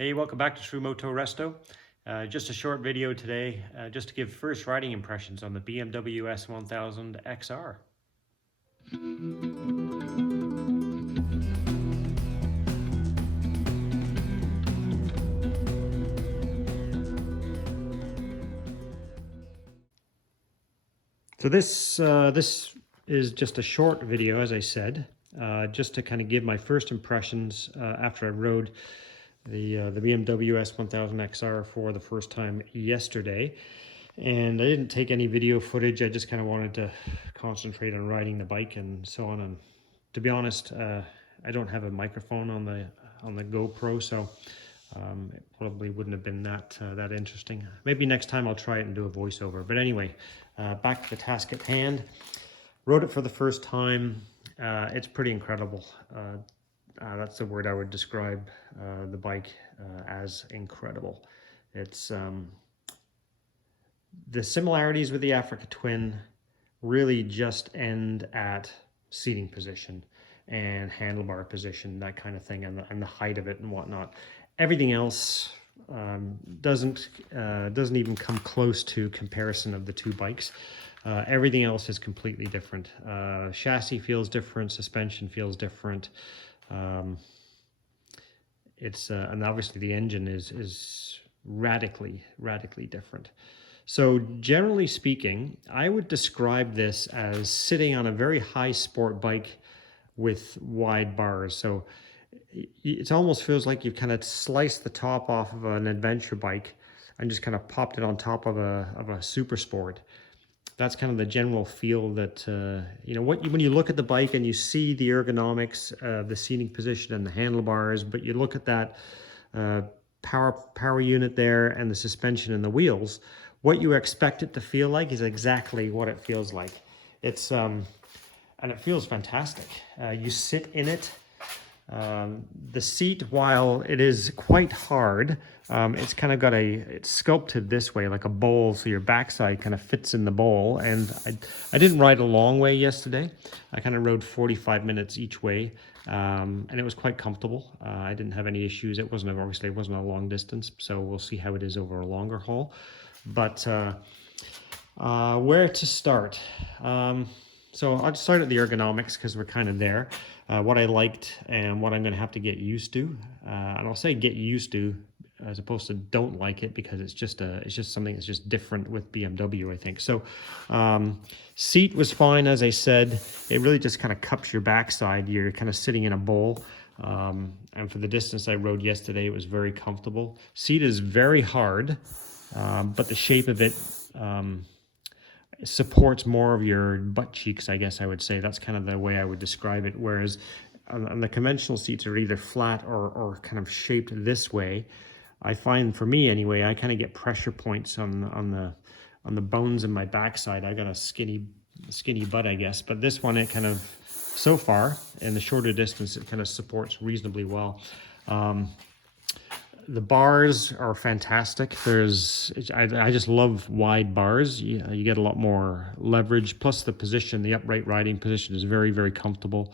Hey, welcome back to True-Moto-Resto. Just a short video today, just to give first riding impressions on the BMW S1000XR. So this is just a short video, as I said, just to kind of give my first impressions after I rode the BMW S1000XR for the first time yesterday. And I didn't take any video footage. I just kind of wanted to concentrate on riding the bike and so on. And to be honest, I don't have a microphone on the GoPro, so it probably wouldn't have been that interesting. Maybe next time I'll try it and do a voiceover. But anyway, back to the task at hand. Rode it for the first time. It's pretty incredible. That's the word I would describe the bike as, incredible. It's the similarities with the Africa Twin really just end at seating position and handlebar position, that kind of thing, and the height of it and whatnot. Everything else doesn't even come close to comparison of the two bikes. Everything else is completely different. Chassis feels different, suspension feels different. And obviously the engine is radically different. So generally speaking, I would describe this as sitting on a very high sport bike with wide bars. So it almost feels like you've kind of sliced the top off of an adventure bike and just kind of popped it on top of a super sport. That's kind of the general feel that, when you look at the bike and you see the ergonomics, the seating position and the handlebars, but you look at that power unit there and the suspension and the wheels, what you expect it to feel like is exactly what it feels like. It's and it feels fantastic. You sit in it. The seat, while it is quite hard, it's kind of it's sculpted this way like a bowl, so your backside kind of fits in the bowl. And I didn't ride a long way yesterday. I kind of rode 45 minutes each way, and it was quite comfortable. I didn't have any issues. Obviously it wasn't a long distance, so we'll see how it is over a longer haul. But where to start? So I'll start at the ergonomics because we're kind of there. What I liked and what I'm going to have to get used to, and I'll say get used to as opposed to don't like it, because it's just something that's just different with BMW, I think. So seat was fine, as I said. It really just kind of cups your backside. You're kind of sitting in a bowl. And for the distance I rode yesterday, it was very comfortable. Seat is very hard, but the shape of it supports more of your butt cheeks, I guess I would say. That's kind of the way I would describe it. Whereas on the conventional seats are either flat or kind of shaped this way. I find, for me anyway, I kind of get pressure points on the bones in my backside. I got a skinny butt, I guess. But this one, it kind of, so far in the shorter distance, it kind of supports reasonably well. The bars are fantastic. I just love wide bars. You get a lot more leverage. Plus the position, the upright riding position is very comfortable.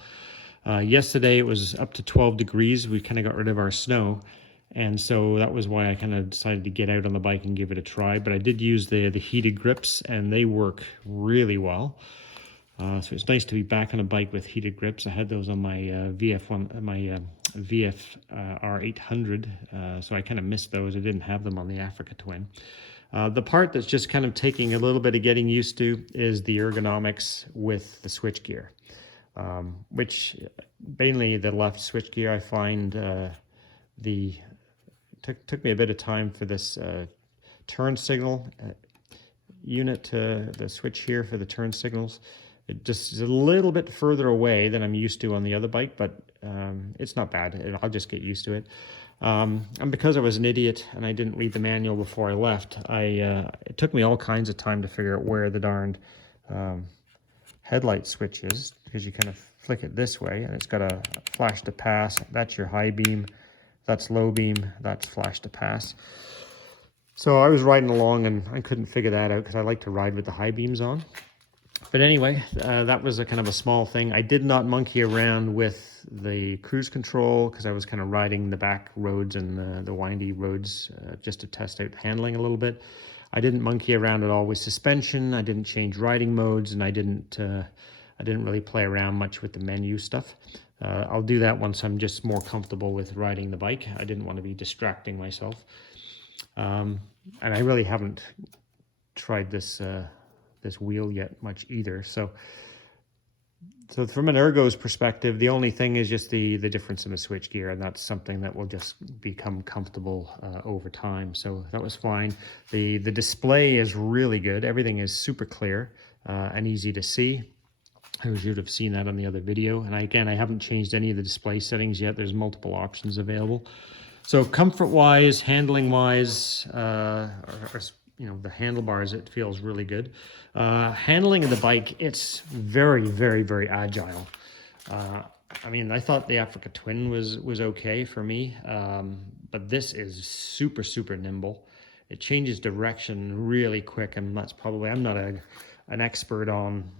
Yesterday it was up to 12 degrees. We kind of got rid of our snow. And so that was why I kind of decided to get out on the bike and give it a try. But I did use the heated grips, and they work really well. So it's nice to be back on a bike with heated grips. I had those on my VFR 800, so I kind of missed those. I didn't have them on the Africa Twin. The part that's just kind of taking a little bit of getting used to is the ergonomics with the switchgear, which mainly the left switchgear. I find took me a bit of time for this turn signal unit to the switch here for the turn signals. It just is a little bit further away than I'm used to on the other bike, but it's not bad. I'll just get used to it. And because I was an idiot and I didn't read the manual before I left, it took me all kinds of time to figure out where the darned headlight switch is, because you kind of flick it this way and it's got a flash to pass. That's your high beam. That's low beam. That's flash to pass. So I was riding along and I couldn't figure that out because I like to ride with the high beams on. But anyway, that was a kind of a small thing. I did not monkey around with the cruise control because I was kind of riding the back roads and the windy roads just to test out handling a little bit. I didn't monkey around at all with suspension. I didn't change riding modes, and I didn't really play around much with the menu stuff. I'll do that once I'm just more comfortable with riding the bike. I didn't want to be distracting myself. And I really haven't tried this this wheel yet much either. So from an ergo's perspective, the only thing is just the difference in the switch gear, and that's something that will just become comfortable over time. So that was fine. The display is really good. Everything is super clear and easy to see. You should have seen that on the other video. And again, I haven't changed any of the display settings yet. There's multiple options available. So comfort-wise, handling-wise, you know, the handlebars, it feels really good. Handling of the bike, it's very, very, very agile. I mean, I thought the Africa Twin was okay for me, but this is super, super nimble. It changes direction really quick, and that's probably, I'm not an expert on,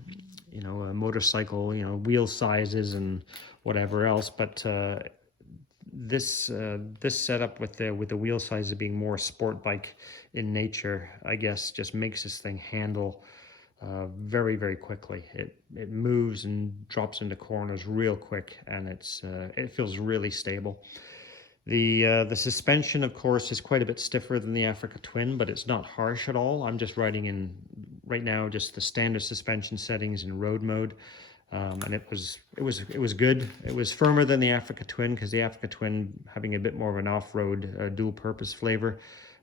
you know, a motorcycle, you know, wheel sizes and whatever else, but this setup with the wheel sizes being more sport bike in nature, I guess, just makes this thing handle very, very quickly. It moves and drops into corners real quick, and it feels really stable. The suspension, of course, is quite a bit stiffer than the Africa Twin, but it's not harsh at all. I'm just riding in right now just the standard suspension settings in road mode. And it was good. It was firmer than the Africa Twin because the Africa Twin, having a bit more of an off-road dual purpose flavor,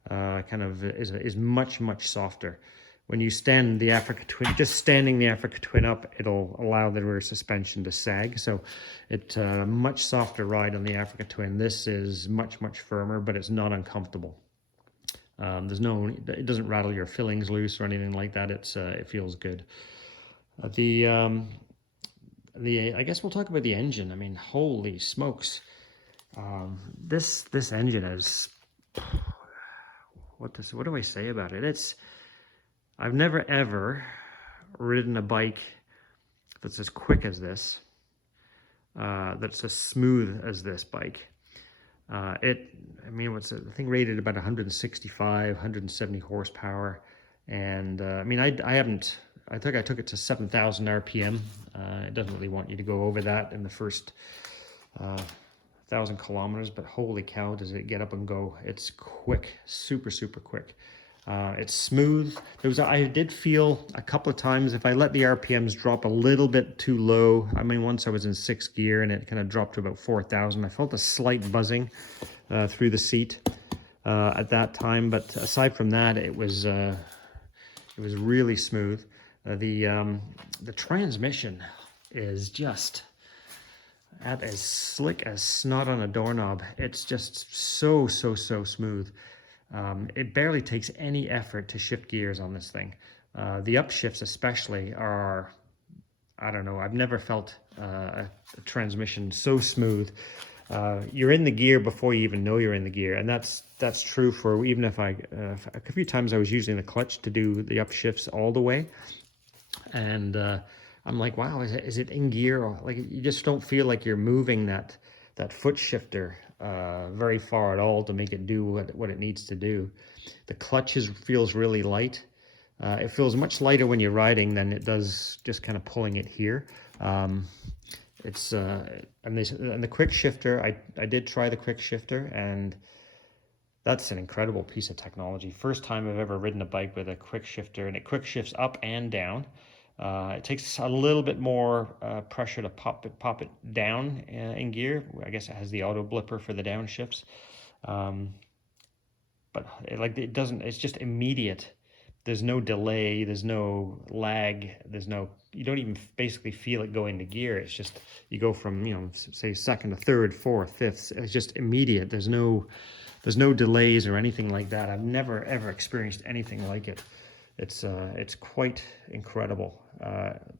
kind of is much softer. When you stand the Africa Twin, just standing the Africa Twin up, it'll allow the rear suspension to sag. So it's a much softer ride on the Africa Twin. This is much firmer, but it's not uncomfortable. It doesn't rattle your fillings loose or anything like that. It feels good. I guess we'll talk about the engine. I mean, holy smokes. This engine is, what do I say about it? I've never ever ridden a bike that's as quick as this, that's as smooth as this bike. I mean, what's it? I think rated about 165, 170 horsepower. And I mean, I think I took it to 7,000 RPM. It doesn't really want you to go over that in the first 1,000 kilometers, but holy cow, does it get up and go. It's quick, super quick. It's smooth. I did feel a couple of times if I let the RPMs drop a little bit too low. I mean, once I was in 6th gear and it kind of dropped to about 4,000. I felt a slight buzzing through the seat at that time, but aside from that, it was really smooth. The transmission is just as slick as snot on a doorknob. It's just so smooth. It barely takes any effort to shift gears on this thing. The upshifts especially are, I don't know, I've never felt a transmission so smooth. You're in the gear before you even know you're in the gear, and that's true for even if a few times I was using the clutch to do the upshifts all the way, and I'm like, wow, is it in gear? Or, like, you just don't feel like you're moving that foot shifter very far at all to make it do what it needs to do. The clutch feels really light. It feels much lighter when you're riding than it does just kind of pulling it here. And the quick shifter, I did try the quick shifter, and that's an incredible piece of technology. First time I've ever ridden a bike with a quick shifter, and it quick shifts up and down. It takes a little bit more pressure to pop it down in gear. I guess it has the auto blipper for the downshifts, but it doesn't. It's just immediate. There's no delay. There's no lag. You don't even basically feel it go into gear. It's just you go from, you know, say 2nd to 3rd, 4th, 5th. It's just immediate. There's no delays or anything like that. I've never ever experienced anything like it. It's quite incredible.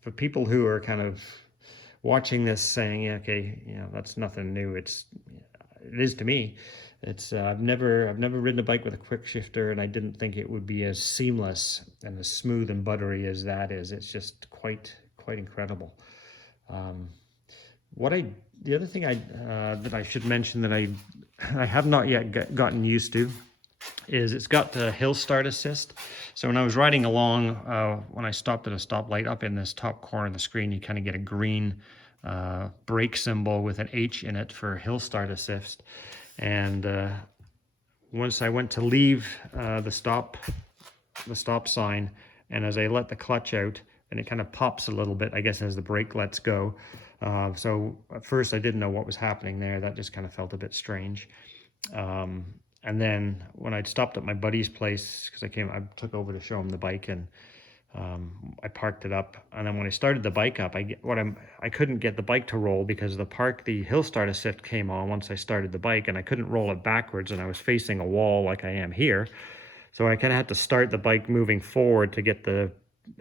For people who are kind of watching this saying, yeah, okay, you know, that's nothing new. It is to me. It's I've never ridden a bike with a quick shifter, and I didn't think it would be as seamless and as smooth and buttery as that is. It's just quite incredible. Um, the other thing that I should mention that I have not yet gotten used to is it's got the hill start assist. So when I was riding along, when I stopped at a stoplight, up in this top corner of the screen, you kind of get a green brake symbol with an H in it for hill start assist. And once I went to leave the stop sign, and as I let the clutch out, and it kind of pops a little bit, I guess, as the brake lets go. So at first I didn't know what was happening there. That just kind of felt a bit strange. And then when I'd stopped at my buddy's place, because I took over to show him the bike, and I parked it up. And then when I started the bike up, I couldn't get the bike to roll because the hill start assist came on once I started the bike, and I couldn't roll it backwards, and I was facing a wall like I am here. So I kind of had to start the bike moving forward to get the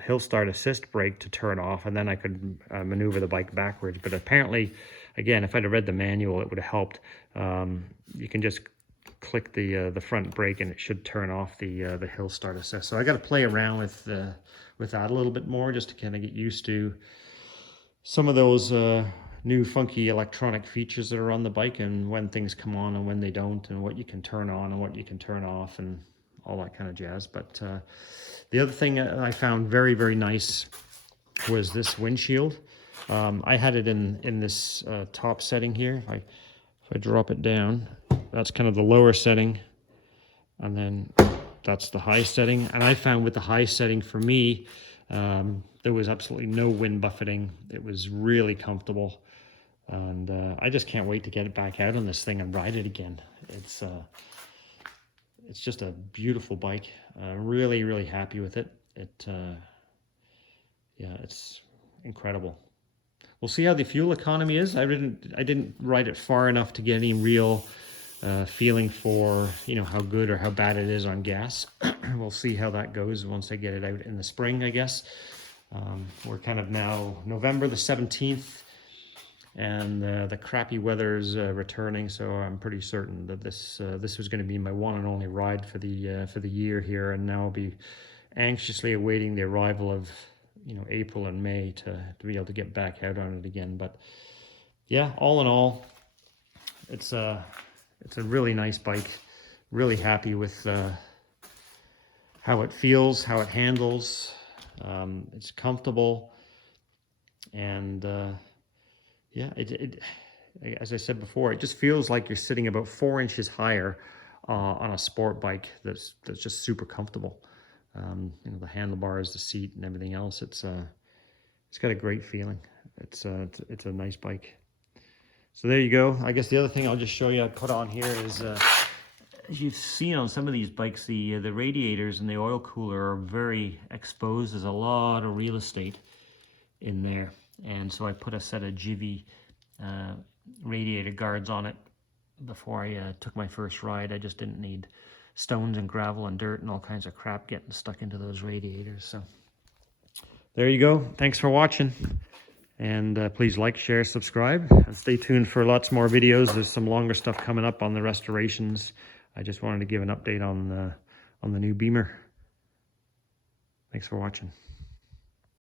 hill start assist brake to turn off, and then I could maneuver the bike backwards. But apparently, again, if I'd have read the manual, it would have helped. You can just click the front brake and it should turn off the hill start assist. So I got to play around with that a little bit more, just to kind of get used to some of those new funky electronic features that are on the bike, and when things come on and when they don't, and what you can turn on and what you can turn off, and all that kind of jazz. But the other thing I found very, very nice was this windshield. I had it in this top setting here. If I drop it down, that's kind of the lower setting, and then that's the high setting. And I found with the high setting, for me, there was absolutely no wind buffeting. It was really comfortable, and I just can't wait to get it back out on this thing and ride it again. It's just a beautiful bike. Really, really happy with it. Yeah, it's incredible. We'll see how the fuel economy is. I didn't ride it far enough to get any real feeling for, how good or how bad it is on gas. We'll see how that goes once I get it out in the spring, I guess. We're kind of now November the 17th, and the crappy weather is returning, so I'm pretty certain that this was going to be my one and only ride for the year here, and now I'll be anxiously awaiting the arrival of April and May to be able to get back out on it again. But yeah, all in all, it's a really nice bike. Really happy with how it feels, how it handles. It's comfortable, and yeah, as I said before, it just feels like you're sitting about 4 inches higher on a sport bike that's just super comfortable. The handlebars, the seat, and everything else. It's got a great feeling. It's a nice bike. So there you go. I guess the other thing I'll just show you I put on here is, as you've seen on some of these bikes, the radiators and the oil cooler are very exposed. There's a lot of real estate in there, and so I put a set of Jiffy radiator guards on it before I took my first ride. I just didn't need stones and gravel and dirt and all kinds of crap getting stuck into those radiators. So there you go. Thanks for watching, and please like, share, subscribe, and stay tuned for lots more videos. There's some longer stuff coming up on the restorations. I just wanted to give an update on the new Beamer. Thanks for watching.